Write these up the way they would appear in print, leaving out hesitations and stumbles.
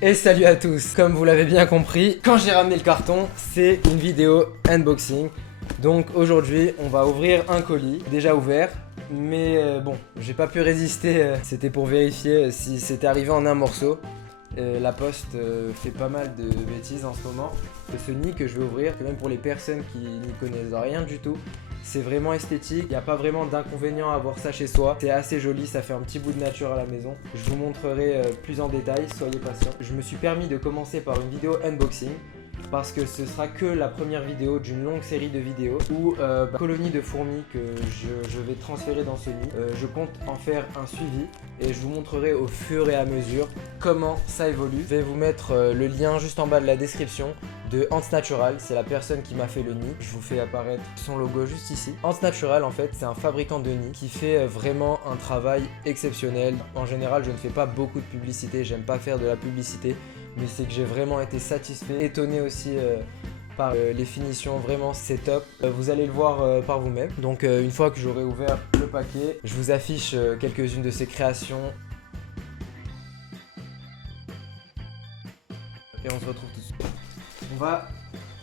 Et salut à tous. Comme vous l'avez bien compris, quand j'ai ramené le carton, c'est une vidéo unboxing. Donc aujourd'hui, on va ouvrir un colis, déjà ouvert. Mais bon, j'ai pas pu résister, c'était pour vérifier si c'était arrivé en un morceau. La poste fait pas mal de bêtises en ce moment. Ce nid que je vais ouvrir, même pour les personnes qui n'y connaissent rien du tout, c'est vraiment esthétique, il n'y a pas vraiment d'inconvénient à avoir ça chez soi. C'est assez joli, ça fait un petit bout de nature à la maison. Je vous montrerai plus en détail, soyez patients. Je me suis permis de commencer par une vidéo unboxing parce que ce sera que la première vidéo d'une longue série de vidéos où colonie de fourmis que je vais transférer dans ce nid. Je compte en faire un suivi et je vous montrerai au fur et à mesure comment ça évolue. Je vais vous mettre le lien juste en bas de la description de Ants Natural, c'est la personne qui m'a fait le nid. Je vous fais apparaître son logo juste ici. Ants Natural, en fait, c'est un fabricant de nids qui fait vraiment un travail exceptionnel. En général, je ne fais pas beaucoup de publicité, j'aime pas faire de la publicité, mais c'est que j'ai vraiment été satisfait, étonné aussi par les finitions, vraiment c'est top. Vous allez le voir par vous-même. Donc une fois que j'aurai ouvert le paquet, je vous affiche quelques-unes de ses créations. Et on se retrouve tout de suite. On va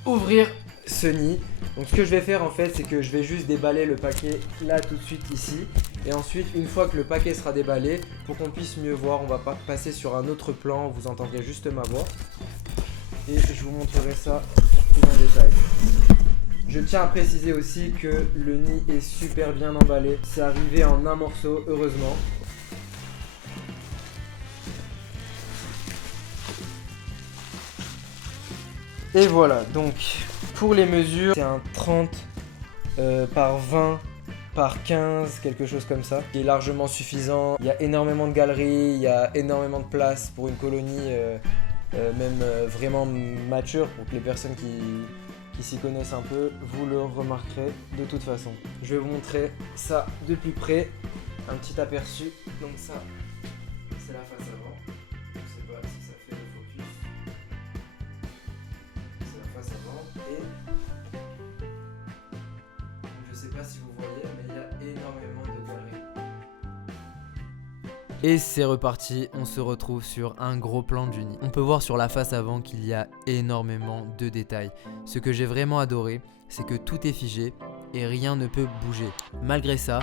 ouvrir ce nid. Donc ce que je vais faire en fait, c'est que je vais juste déballer le paquet là tout de suite ici. Et ensuite, une fois que le paquet sera déballé, pour qu'on puisse mieux voir, on va passer sur un autre plan, vous entendrez juste ma voix. Et je vous montrerai ça plus en détail. Je tiens à préciser aussi que le nid est super bien emballé. C'est arrivé en un morceau, heureusement. Et voilà, donc pour les mesures, c'est un 30 par 20 par 15, quelque chose comme ça, qui est largement suffisant. Il y a énormément de galeries, il y a énormément de place pour une colonie, même vraiment mature, pour que les personnes qui s'y connaissent un peu, vous le remarquerez de toute façon. Je vais vous montrer ça de plus près, un petit aperçu. Donc ça, c'est la face avant. Je ne sais pas si ça fait le focus. C'est la face avant. Et je sais pas si vous voyez, mais il y a énormément de galeries. Et c'est reparti, on se retrouve sur un gros plan du nid. On peut voir sur la face avant qu'il y a énormément de détails. Ce que j'ai vraiment adoré, c'est que tout est figé et rien ne peut bouger. Malgré ça,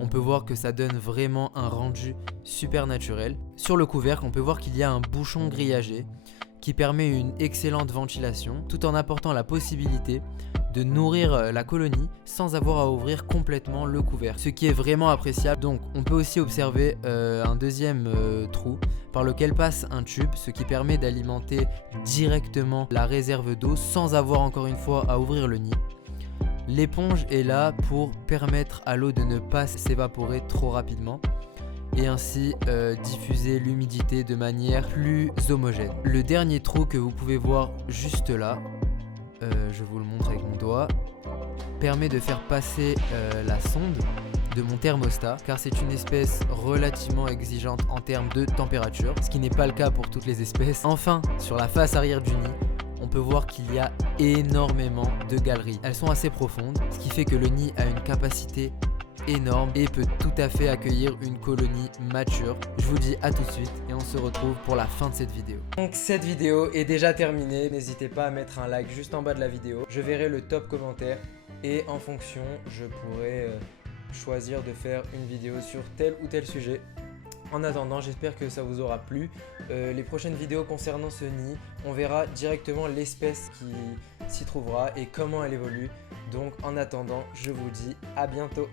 on peut voir que ça donne vraiment un rendu super naturel. Sur le couvercle, on peut voir qu'il y a un bouchon grillagé qui permet une excellente ventilation tout en apportant la possibilité de nourrir la colonie sans avoir à ouvrir complètement le couvercle, ce qui est vraiment appréciable. Donc on peut aussi observer un deuxième trou par lequel passe un tube, ce qui permet d'alimenter directement la réserve d'eau sans avoir encore une fois à ouvrir le nid. L'éponge est là pour permettre à l'eau de ne pas s'évaporer trop rapidement et ainsi diffuser l'humidité de manière plus homogène. Le dernier trou que vous pouvez voir juste là, je vous le montre avec mon doigt, permet de faire passer la sonde de mon thermostat, car c'est une espèce relativement exigeante en termes de température, ce qui n'est pas le cas pour toutes les espèces. Enfin, sur la face arrière du nid, on peut voir qu'il y a énormément de galeries. Elles sont assez profondes, ce qui fait que le nid a une capacité énorme et peut tout à fait accueillir une colonie mature. Je vous dis à tout de suite et on se retrouve pour la fin de cette vidéo. Donc cette vidéo est déjà terminée, n'hésitez pas à mettre un like juste en bas de la vidéo. Je verrai le top commentaire et en fonction je pourrai choisir de faire une vidéo sur tel ou tel sujet. En attendant, j'espère que ça vous aura plu. Les prochaines vidéos concernant ce nid, on verra directement l'espèce qui s'y trouvera et comment elle évolue. Donc en attendant, je vous dis à bientôt.